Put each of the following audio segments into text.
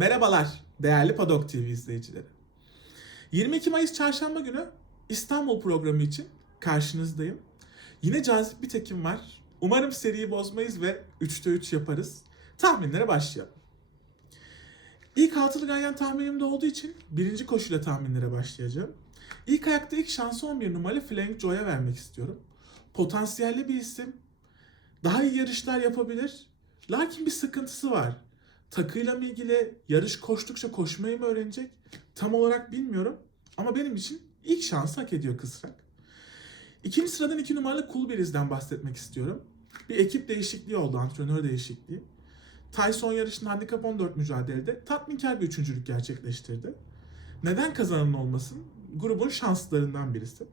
Merhabalar değerli Padok TV izleyicileri. 22 Mayıs Çarşamba günü İstanbul programı için karşınızdayım. Yine cazip bir tekim var. Umarım seriyi bozmayız ve 3'te 3 yaparız. Tahminlere başlayalım. İlk altılı ganyan tahminimde olduğu için birinci koşuyla tahminlere başlayacağım. İlk ayakta ilk şansı 11 numaralı Flank Joy'a vermek istiyorum. Potansiyelli bir isim. Daha iyi yarışlar yapabilir. Lakin bir sıkıntısı var. Takıyla ilgili yarış koştukça koşmayı mı öğrenecek? Tam olarak bilmiyorum. Ama benim için ilk şansı hak ediyor kısrak. İkinci sıradan iki numaralı Kulberiz'den bahsetmek istiyorum. Bir ekip değişikliği oldu, antrenör değişikliği. Tyson yarışında handikap 14 mücadelede tatminkar bir üçüncülük gerçekleştirdi. Neden kazanan olmasın? Grubun şanslarından birisi.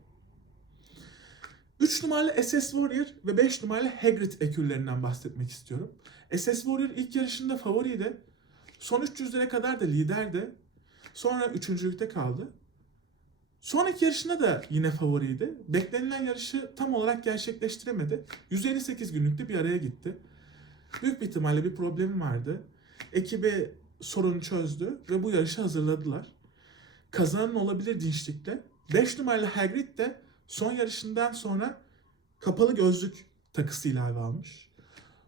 3 numaralı SS Warrior ve 5 numaralı Hagrid ekürlerinden bahsetmek istiyorum. SS Warrior ilk yarışında favoriydi. Son 300'lere kadar da liderdi. Sonra üçüncülükte kaldı. Sonraki yarışında da yine favoriydi. Beklenilen yarışı tam olarak gerçekleştiremedi. 158 günlükte bir araya gitti. Büyük bir ihtimalle bir problemi vardı. Ekibi sorunu çözdü ve bu yarışı hazırladılar. Kazanan olabilir dinçlikle. 5 numaralı Hagrid de son yarışından sonra kapalı gözlük takısı ilave almış.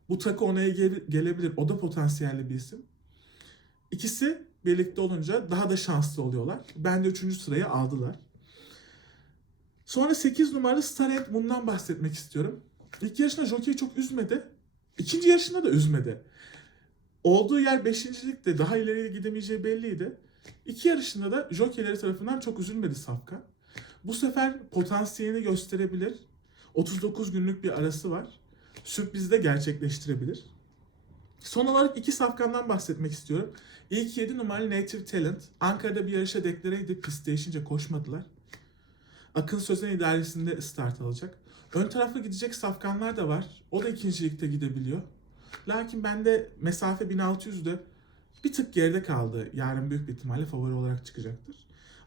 Bu takı ona gelebilir. O da potansiyelli bir isim. İkisi birlikte olunca daha da şanslı oluyorlar. Ben de 3. sırayı aldılar. Sonra 8 numaralı Star and Moon'dan bahsetmek istiyorum. İlk yarışında jockey çok üzmedi. İkinci yarışında da üzmedi. Olduğu yer 5.likte daha ileriye gidemeyeceği belliydi. İki yarışında da jockeyleri tarafından çok üzülmedi Safkan. Bu sefer potansiyelini gösterebilir. 39 günlük bir arası var. Sürprizi de gerçekleştirebilir. Son olarak iki safkandan bahsetmek istiyorum. İlk 7 numaralı Native Talent. Ankara'da bir yarışa deklareydi. Pist değişince koşmadılar. Akın Sözen idaresinde start alacak. Ön tarafa gidecek safkanlar da var. O da ikincilikte gidebiliyor. Lakin bende mesafe 1600'de bir tık geride kaldı. Yarın büyük bir ihtimalle favori olarak çıkacaktır.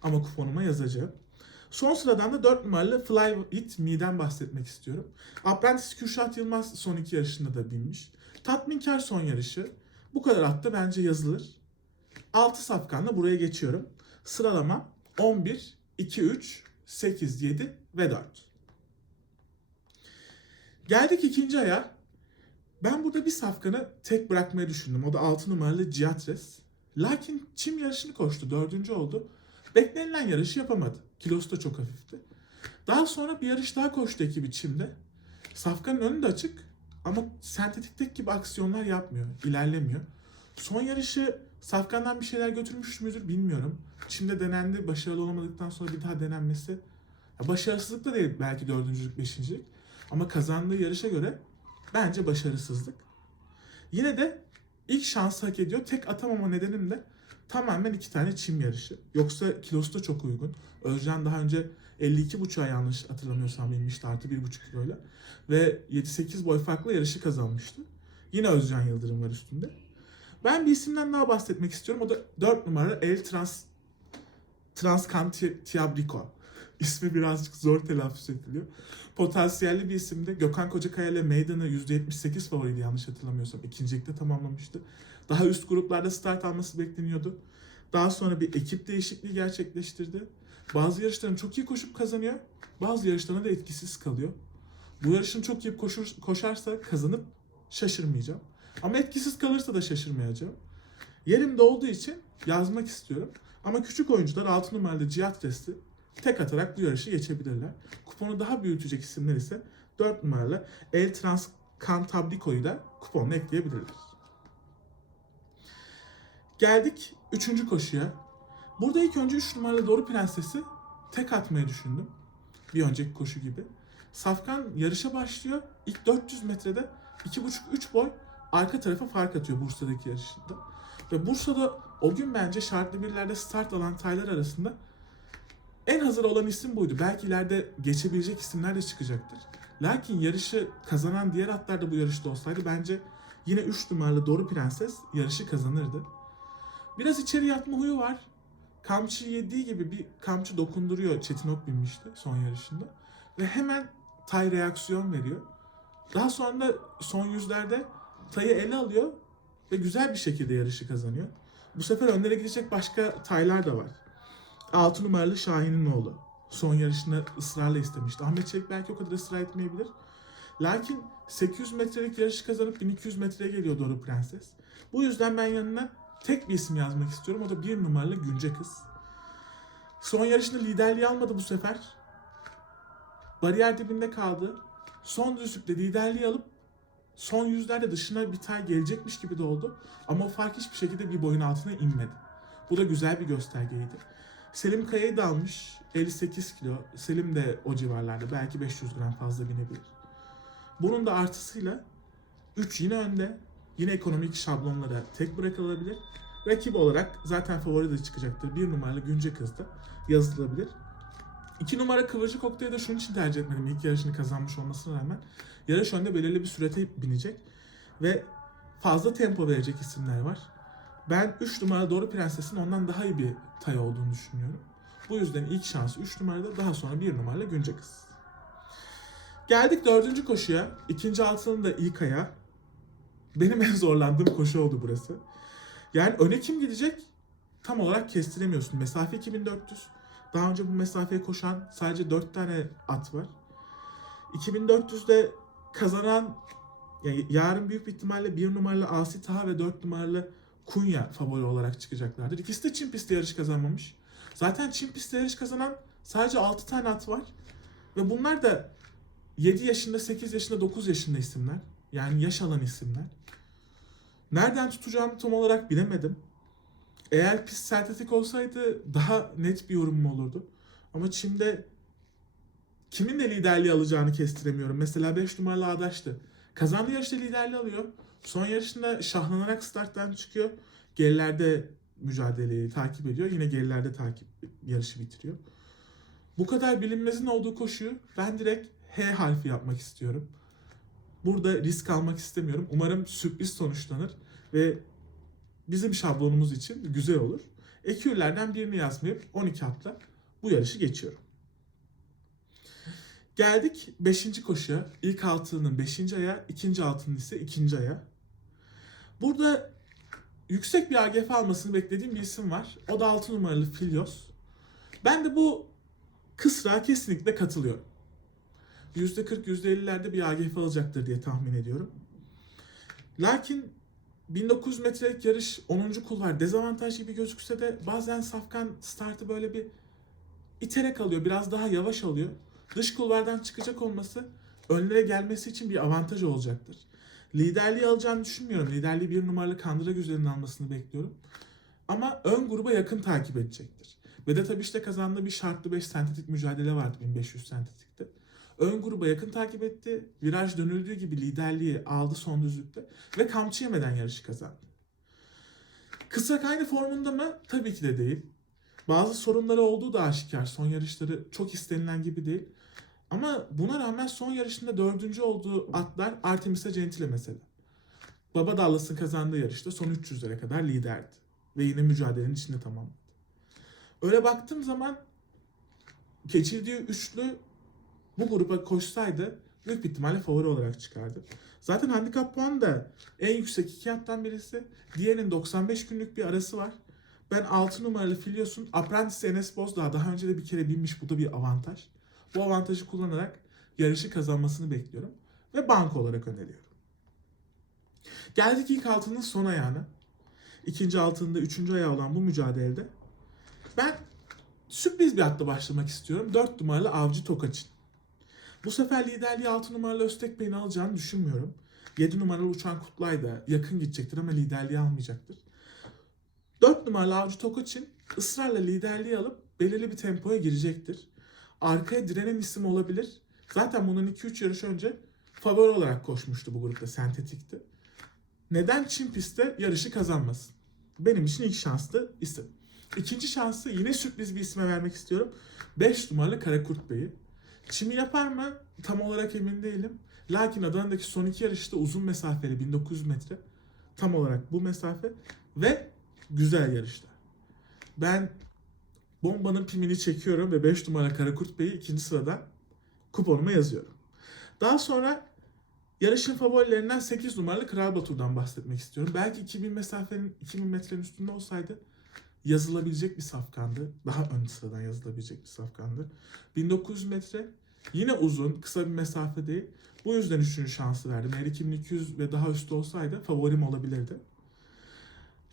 Ama kuponuma yazacağım. Son sıradan da 4 numaralı Fly It Me'den bahsetmek istiyorum. Apprentice Kürşat Yılmaz son iki yarışında da binmiş. Tatminkar son yarışı. Bu kadar atta bence yazılır. 6 safkanla buraya geçiyorum. Sıralama 11, 2, 3, 8, 7 ve 4. Geldik ikinci aya. Ben burada bir safkanı tek bırakmayı düşündüm. O da 6 numaralı Ciatres. Lakin çim yarışını koştu. Dördüncü oldu. Beklenilen yarışı yapamadı. Kilosu da çok hafifti. Daha sonra bir yarış daha koştu ekibi çimde. Safkanın önü de açık ama sentetikteki gibi aksiyonlar yapmıyor. ilerlemiyor. Son yarışı Safkan'dan bir şeyler götürmüş müdür bilmiyorum. Çimde denendi. Başarılı olamadıktan sonra bir daha denenmesi. Ya başarısızlık da değil belki dördüncülük, beşincilik. Ama kazandığı yarışa göre bence başarısızlık. Yine de ilk şansı hak ediyor. Tek atamama nedenim de tamamen iki tane çim yarışı. Yoksa kilosu da çok uygun. Özcan daha önce 52.5'a yanlış hatırlamıyorsam binmişti artı 1.5 kiloyla. Ve 7-8 boy farklı yarışı kazanmıştı. Yine Özcan Yıldırım var üstünde. Ben bir isimden daha bahsetmek istiyorum. O da 4 numara El Trans Transcantiabrico. İsmi birazcık zor telaffuz ediliyor. Potansiyelli bir isimdi. Gökhan Kocakaya ile Meydan'ı %78 favoriydi yanlış hatırlamıyorsam. İkincilikte tamamlamıştı. Daha üst gruplarda start alması bekleniyordu. Daha sonra bir ekip değişikliği gerçekleştirdi. Bazı yarışlarını çok iyi koşup kazanıyor. Bazı yarışlarına da etkisiz kalıyor. Bu yarışın çok iyi koşur, koşarsa kazanıp şaşırmayacağım. Ama etkisiz kalırsa da şaşırmayacağım. Yerimde olduğu için yazmak istiyorum. Ama küçük oyuncular 6 numaralı Cihat Testi tek atarak bu yarışı geçebilirler. Kuponu daha büyütecek isimler ise 4 numaralı El Transcantabrico'yu da kuponuna ekleyebilirler. Geldik 3. koşuya. Burada ilk önce 3 numaralı Doğru Prenses'i tek atmayı düşündüm. Bir önceki koşu gibi. Safkan yarışa başlıyor. İlk 400 metrede 2,5-3 boy arka tarafa fark atıyor Bursa'daki yarışında. Ve Bursa'da o gün bence şartlı birlerde start alan taylar arasında en hazır olan isim buydu. Belki ileride geçebilecek isimler de çıkacaktır. Lakin yarışı kazanan diğer atlar da bu yarışta olsaydı bence yine 3 numaralı Doğru Prenses yarışı kazanırdı. Biraz içeri yatma huyu var. Kamçı yediği gibi bir kamçı dokunduruyor. Çetin Ok binmişti son yarışında. Ve hemen tay reaksiyon veriyor. Daha sonra da son yüzlerde tayı ele alıyor ve güzel bir şekilde yarışı kazanıyor. Bu sefer önlere gidecek başka taylar da var. 6 numaralı Şahin'in oğlu. Son yarışını ısrarla istemişti. Ahmet Çelik belki o kadar ısrar etmeyebilir. Lakin 800 metrelik yarışı kazanıp 1200 metreye geliyor Doru Prenses. Bu yüzden ben yanına tek bir isim yazmak istiyorum. O da bir numaralı Günce Kız. Son yarışında liderliği almadı bu sefer. Bariyer dibinde kaldı. Son düzlükte liderliği alıp son yüzlerde dışına bir tay gelecekmiş gibi de oldu. Ama o fark hiçbir şekilde bir boyun altına inmedi. Bu da güzel bir göstergeydi. Selim Kaya'yı da almış. 58 kilo. Selim de o civarlarda. Belki 500 gram fazla binebilir. Bunun da artısıyla 3 yine önde. Yine ekonomik şablonlara tek bırakılabilir. Rakip olarak zaten favori de çıkacaktır. Bir numaralı Günce Kız da yazılabilir. İki numara Kıvırcık Oktay'ı da şunun için tercih etmedim. İlk yarışını kazanmış olmasına rağmen. Yarış önde belirli bir sürete binecek. Ve fazla tempo verecek isimler var. Ben 3 numara Doğru Prenses'in ondan daha iyi bir tay olduğunu düşünüyorum. Bu yüzden ilk şansı 3 numarada daha sonra 1 numaralı Günce Kız. Geldik dördüncü koşuya. İkinci altının da ilk aya. Benim en zorlandığım koşu oldu burası. Yani öne kim gidecek tam olarak kestiremiyorsun. Mesafe 2400. Daha önce bu mesafeye koşan sadece 4 tane at var. 2400'de kazanan yani yarın büyük bir ihtimalle 1 numaralı Asi Taha ve 4 numaralı Kunya favori olarak çıkacaklardır. İkisi de Çin pistte yarış kazanmamış. Zaten Çin pistte yarış kazanan sadece 6 tane at var. Ve bunlar da 7 yaşında, 8 yaşında, 9 yaşında isimler. Yani yaş alan isimler. Nereden tutacağımı tam olarak bilemedim. Eğer pist sentetik olsaydı daha net bir yorumum olurdu. Ama Çin'de kimin de liderliği alacağını kestiremiyorum. Mesela 5 numaralı Adaş'tı. Kazandığı yarışta liderliği alıyor. Son yarışında şahlanarak starttan çıkıyor. Gerilerde mücadeleyi takip ediyor. Yine gerilerde takip yarışı bitiriyor. Bu kadar bilinmezin olduğu koşuyu ben direkt H harfi yapmak istiyorum. Burada risk almak istemiyorum. Umarım sürpriz sonuçlanır ve bizim şablonumuz için güzel olur. Ekürlerden birini yazmayıp 12 atla bu yarışı geçiyorum. Geldik 5. koşuya. İlk altının 5. aya, ikinci altının ise 2. aya. Burada yüksek bir AGF almasını beklediğim bir isim var. O da 6 numaralı Filios. Ben de bu kısra kesinlikle katılıyorum. %40, %50'lerde bir AGF alacaktır diye tahmin ediyorum. Lakin 1900 metrelik yarış 10. kulvar dezavantaj gibi gözükse de bazen Safkan startı böyle bir iterek alıyor. Biraz daha yavaş alıyor. Dış kulvardan çıkacak olması önlere gelmesi için bir avantaj olacaktır. Liderliği alacağını düşünmüyorum. Liderliği bir numaralı Kandıra Güzel'in almasını bekliyorum. Ama ön gruba yakın takip edecektir. Vedat Abiş'te kazandığı bir şartlı 5 sentetik mücadele vardı 1500 sentetikte. Ön gruba yakın takip etti. Viraj dönüldüğü gibi liderliği aldı son düzlükte. Ve kamçı yemeden yarışı kazandı. Kısak aynı formunda mı? Tabii ki de değil. Bazı sorunları olduğu da aşikar. Son yarışları çok istenilen gibi değil. Ama buna rağmen son yarışında dördüncü olduğu atlar Artemisa Gentile mesela. Baba Dallas'ın kazandığı yarışta son 300'lere kadar liderdi. Ve yine mücadelenin içinde tamamladı. Öyle baktığım zaman geçirdiği üçlü bu gruba koşsaydı büyük bir ihtimalle favori olarak çıkardı. Zaten handikap puanı da en yüksek iki attan birisi. Diğerinin 95 günlük bir arası var. Ben 6 numaralı Filios'un Apprentice Enes Bozdağ daha önce de bir kere binmiş. Bu da bir avantaj. Bu avantajı kullanarak yarışı kazanmasını bekliyorum. Ve bank olarak öneriyorum. Geldik ilk altının son ayağına. İkinci altında üçüncü ayağı olan bu mücadelede. Ben sürpriz bir atla başlamak istiyorum. 4 numaralı Avcı Tokaç'ın. Bu sefer liderliği 6 numaralı Öztek Bey'in alacağını düşünmüyorum. 7 numaralı Uçan Kutlay da yakın gidecektir ama liderliği almayacaktır. 4 numaralı Avcı Tokaç'ın ısrarla liderliği alıp belirli bir tempoya girecektir. Arkaya direnen isim olabilir. Zaten bundan 2-3 yarış önce favori olarak koşmuştu bu grupta, sentetikti. Neden Çin pistte yarışı kazanmasın? Benim için ilk şanslı isim. İkinci şansı yine sürpriz bir isme vermek istiyorum. 5 numaralı Karakurt Bey'i. Çim'i yapar mı? Tam olarak emin değilim. Lakin Adana'daki son iki yarışta uzun mesafeli 1900 metre. Tam olarak bu mesafe ve güzel yarışlar. Ben bombanın pimini çekiyorum ve 5 numara Karakurt Bey'i ikinci sırada kuponuma yazıyorum. Daha sonra Yarışın favorilerinden 8 numaralı Kral Batur'dan bahsetmek istiyorum. Belki 2000 mesafenin 2000 metrenin üstünde olsaydı yazılabilecek bir safkandı. Daha ön sıradan yazılabilecek bir safkandı. 1900 metre yine uzun, kısa bir mesafe değil. Bu yüzden üçüncü şansı verdim. Eğer 2200 ve daha üstü olsaydı favorim olabilirdi.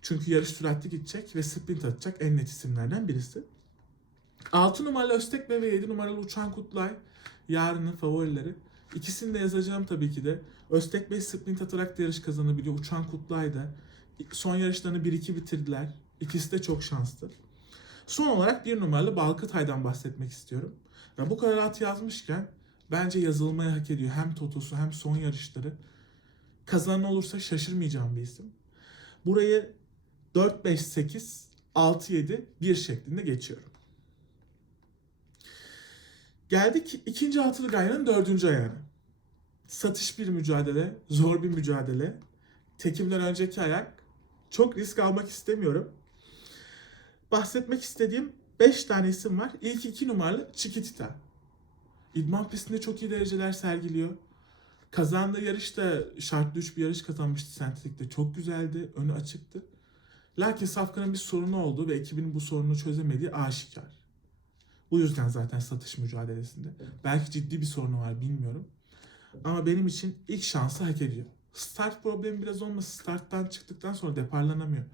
Çünkü yarış süratli gidecek ve sprint atacak en net isimlerden birisi. 6 numaralı Öztekbe ve 7 numaralı Uçan Kutlay yarının favorileri. İkisini de yazacağım tabii ki de. Öztek Bey sprint atarak da yarış kazanabiliyor. Uçan Kutlay da. Son yarışlarını 1-2 bitirdiler. İkisi de çok şanslı. Son olarak bir numaralı Balkıtay'dan bahsetmek istiyorum. Ve bu kadar at yazmışken bence yazılmaya hak ediyor. Hem Totosu hem son yarışları. Kazanan olursa şaşırmayacağım bir isim. Burayı 4-5-8, 6-7, 1 şeklinde geçiyorum. Geldik ikinci altılı gayanın dördüncü ayağına. Satış bir mücadele, zor bir mücadele. Tekimden önceki ayak. Çok risk almak istemiyorum. Bahsetmek istediğim 5 tane isim var. İlk iki numaralı Chiquitita. İdman pistinde çok iyi dereceler sergiliyor. Kazandığı yarışta şartlı 3 bir yarış kazanmıştı sentetikte. Çok güzeldi. Önü açıktı. Lakin Safkan'ın bir sorunu oldu ve ekibinin bu sorunu çözemediği aşikar. Bu yüzden zaten satış mücadelesinde. Belki ciddi bir sorunu var bilmiyorum. Ama benim için ilk şansı hak ediyor. Start problemi biraz olmasa starttan çıktıktan sonra deparlanamıyor.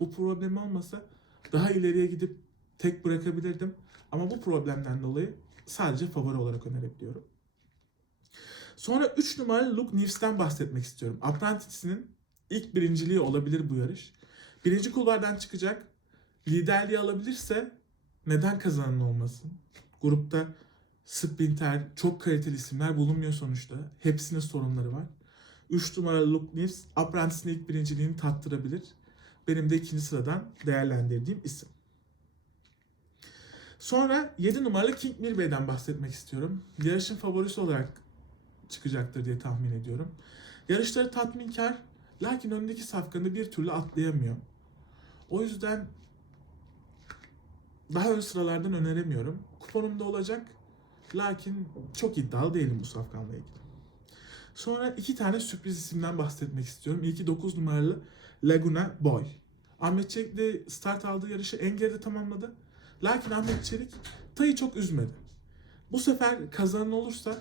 Bu problem olmasa daha ileriye gidip tek bırakabilirdim. Ama bu problemden dolayı sadece favori olarak önerebiliyorum. Sonra 3 numaralı Luke Nives'ten bahsetmek istiyorum. Apprentice'nin ilk birinciliği olabilir bu yarış. Birinci kulvardan çıkacak. Liderliği alabilirse neden kazanan olmasın? Grupta sprinter, çok kaliteli isimler bulunmuyor sonuçta. Hepsinin sorunları var. 3 numaralı Luke Nives, Apprentice'in ilk birinciliğini tattırabilir. Benim de ikinci sıradan değerlendirdiğim isim. Sonra 7 numaralı King Milbey'den bahsetmek istiyorum. Yarışın favorisi olarak çıkacaktır diye tahmin ediyorum. Yarışları tatminkar, lakin öndeki safkanı bir türlü atlayamıyor. O yüzden daha ön sıralardan öneremiyorum. Kuponumda olacak. Lakin çok iddialı değilim bu safkanla ilgili. Sonra iki tane sürpriz isimden bahsetmek istiyorum. İlki 9 numaralı Laguna Boy. Ahmet Çelik de start aldığı yarışı en geride tamamladı. Lakin Ahmet Çelik Tay'ı çok üzmedi. Bu sefer kazanan olursa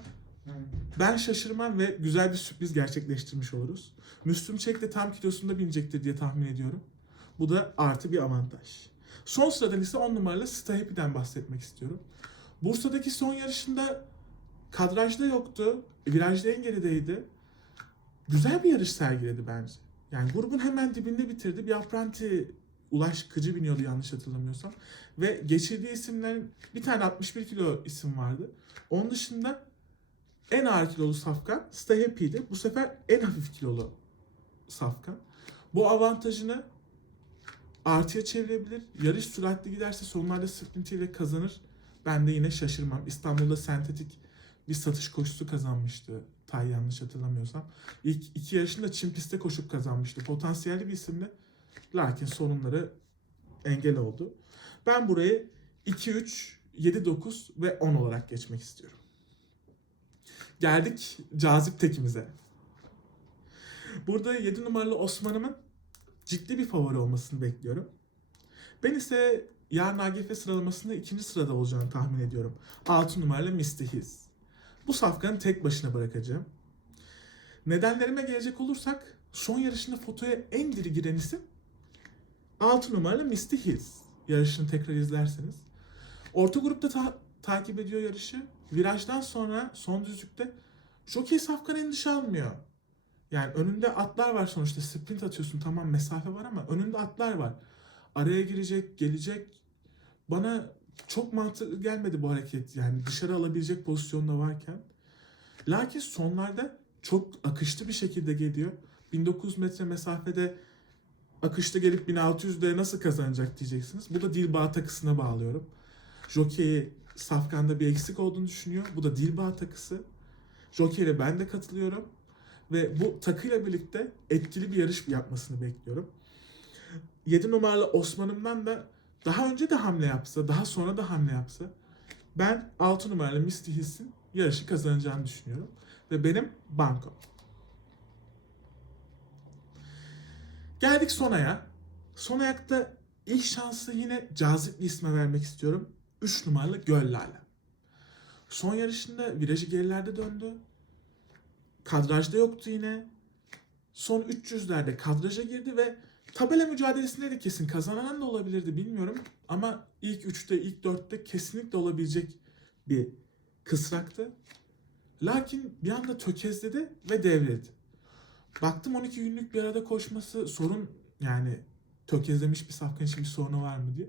ben şaşırmam ve güzel bir sürpriz gerçekleştirmiş oluruz. Müslüm Çek de tam kilosunda binecektir diye tahmin ediyorum. Bu da artı bir avantaj. Son sıradan ise 10 numaralı Stahepi'den bahsetmek istiyorum. Bursa'daki son yarışında kadrajda yoktu. Virajda en gerideydi. Güzel bir yarış sergiledi bence. Yani grubun hemen dibinde bitirdi. Bir apprenti Ulaş Kıcı biniyordu yanlış hatırlamıyorsam. Ve geçirdiği isimlerin bir tane 61 kilo isim vardı. Onun dışında en ağır kilolu safkan Stay. Bu sefer en hafif kilolu safkan. Bu avantajını artıya çevirebilir. Yarış süratli giderse sonlarda sprintiyle kazanır. Ben de yine şaşırmam. İstanbul'da sentetik bir satış koşusu kazanmıştı. Tay yanlış hatırlamıyorsam. İlk iki yarışında çim pistte koşup kazanmıştı. Potansiyelli bir isimdi. Lakin sorunları engel oldu. Ben burayı 2-3, 7-9 ve 10 olarak geçmek istiyorum. Geldik cazip tekimize. Burada 7 numaralı Osman'ımın ciddi bir favori olmasını bekliyorum. Ben ise yarın AGF sıralamasında ikinci sırada olacağını tahmin ediyorum. 6 numaralı Misty His. Bu safkanı tek başına bırakacağım. Nedenlerime gelecek olursak son yarışında fotoya en diri giren isim 6 numaralı Misty Hills. Yarışını tekrar izlerseniz. Orta grupta ta- takip ediyor yarışı. Virajdan sonra son düzlükte Jockey Safkan endişe almıyor. Yani önünde atlar var sonuçta. Sprint atıyorsun tamam mesafe var ama önünde atlar var. Araya girecek, gelecek. Bana çok mantıklı gelmedi bu hareket. Yani dışarı alabilecek pozisyonda varken. Lakin sonlarda çok akışlı bir şekilde geliyor. 1900 metre mesafede akışta gelip 1600'de nasıl kazanacak diyeceksiniz. Bu da Dilbağ takısına bağlıyorum. Jockey'i Safkan'da bir eksik olduğunu düşünüyor. Bu da Dilbağ takısı. Jockey'e ben de katılıyorum. Ve bu takıyla birlikte etkili bir yarış yapmasını bekliyorum. 7 numaralı Osman'ımdan da daha önce de hamle yapsa, daha sonra da hamle yapsa ben 6 numaralı Misty Hiss'in yarışı kazanacağını düşünüyorum. Ve benim banko. Geldik son aya. Son ayakta ilk şansı yine cazip bir isme vermek istiyorum. 3 numaralı Göllale. Son yarışında virajı gerilerde döndü. Kadrajda yoktu yine. Son 300'lerde kadraja girdi ve tabela mücadelesinde de kesin kazanan da olabilirdi bilmiyorum. Ama ilk 3'te, ilk 4'te kesinlikle olabilecek bir kısraktı. Lakin bir anda tökezledi ve devrildi. Baktım 12 günlük bir arada koşması sorun yani tökezlemiş bir safkan için bir sorunu var mı diye.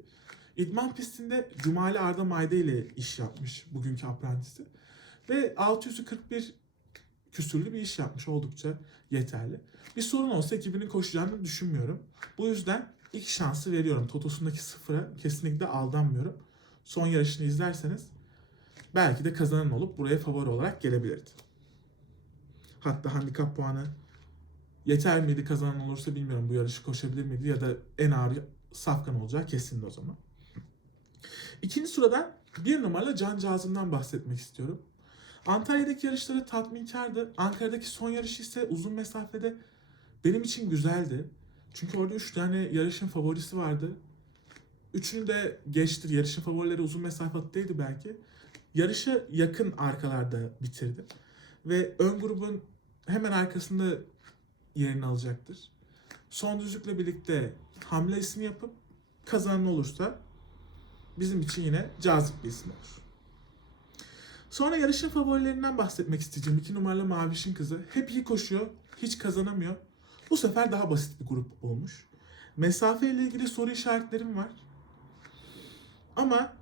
İdman pistinde Cumali Arda Mayda ile iş yapmış bugünkü aprantisi. Ve 641 küsürlü bir iş yapmış oldukça yeterli. Bir sorun olsa ekibinin koşacağını düşünmüyorum. Bu yüzden ilk şansı veriyorum. Totosundaki sıfıra kesinlikle aldanmıyorum. Son yarışını izlerseniz belki de kazanan olup buraya favori olarak gelebilirdi. Hatta handikap puanı yeter miydi kazanan olursa bilmiyorum bu yarışı koşabilir miydi ya da en ağır safkan olacağı kesindi o zaman. İkinci sırada bir numaralı Can Cazım'dan bahsetmek istiyorum. Antalya'daki yarışları tatminkardı. Ankara'daki son yarış ise uzun mesafede benim için güzeldi. Çünkü orada 3 tane yarışın favorisi vardı. Üçünü de geçtir. Yarışın favorileri uzun mesafedeydi belki. Yarışa yakın arkalarda bitirdi. Ve ön grubun hemen arkasında yerini alacaktır. Son düzlükle birlikte hamle ismi yapıp kazanan olursa bizim için yine cazip bir isim olur. Sonra yarışın favorilerinden bahsetmek isteyeceğim. İki numaralı Maviş'in kızı. Hep iyi koşuyor, hiç kazanamıyor. Bu sefer daha basit bir grup olmuş. Mesafe ile ilgili soru işaretlerim var. Ama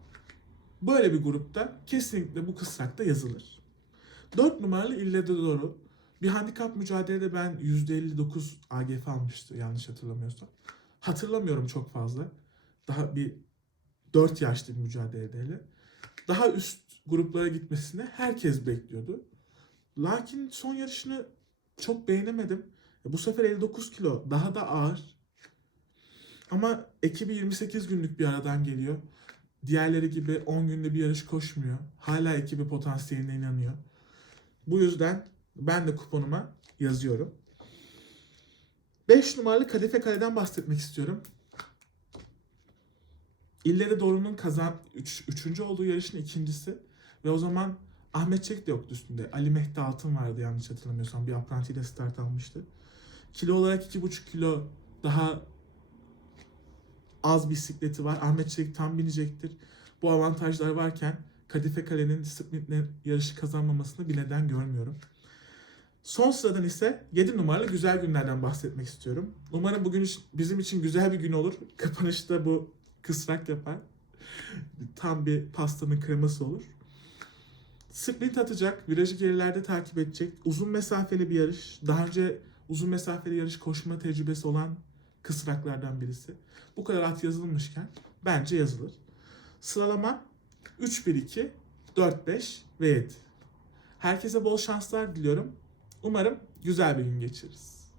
böyle bir grupta kesinlikle bu kısrakta yazılır. 4 numaralı İlle de Doğru. Bir handikap mücadelede ben %59 AGF almıştı yanlış hatırlamıyorsam. Hatırlamıyorum çok fazla. Daha bir 4 yaşlı bir mücadeleyle. Daha üst gruplara gitmesini herkes bekliyordu. Lakin son yarışını çok beğenemedim. E, Bu sefer 59 kilo daha da ağır. Ama ekibi 28 günlük bir aradan geliyor. Diğerleri gibi 10 günde bir yarış koşmuyor. Hala ekibi potansiyeline inanıyor. Bu yüzden ben de kuponuma yazıyorum. 5 numaralı Kadife Kale'den bahsetmek istiyorum. İlleri Doğru'nun kazan 3. Üç, olduğu yarışın ikincisi. Ve o zaman Ahmet Çelik de yoktu üstünde. Ali Mehdi Altın vardı yanlış hatırlamıyorsam. Bir aprantiyle start almıştı. Kilo olarak 2,5 kilo daha az bisikleti var. Ahmet Çelik tam binecektir. Bu avantajlar varken Kadife Kale'nin sprintle yarışı kazanmamasını bir neden görmüyorum. Son sıradan ise 7 numaralı güzel günlerden bahsetmek istiyorum. Umarım bugün bizim için güzel bir gün olur. Kapanışta bu kısrak yapar. Tam bir pastanın kreması olur. Sprint atacak, virajı gerilerde takip edecek. Uzun mesafeli bir yarış. Daha önce uzun mesafeli yarış koşma tecrübesi olan kısraklardan birisi. Bu kadar at yazılmışken bence yazılır. Sıralama 3-1-2, 4-5 ve 7. Herkese bol şanslar diliyorum. Umarım güzel bir gün geçiririz.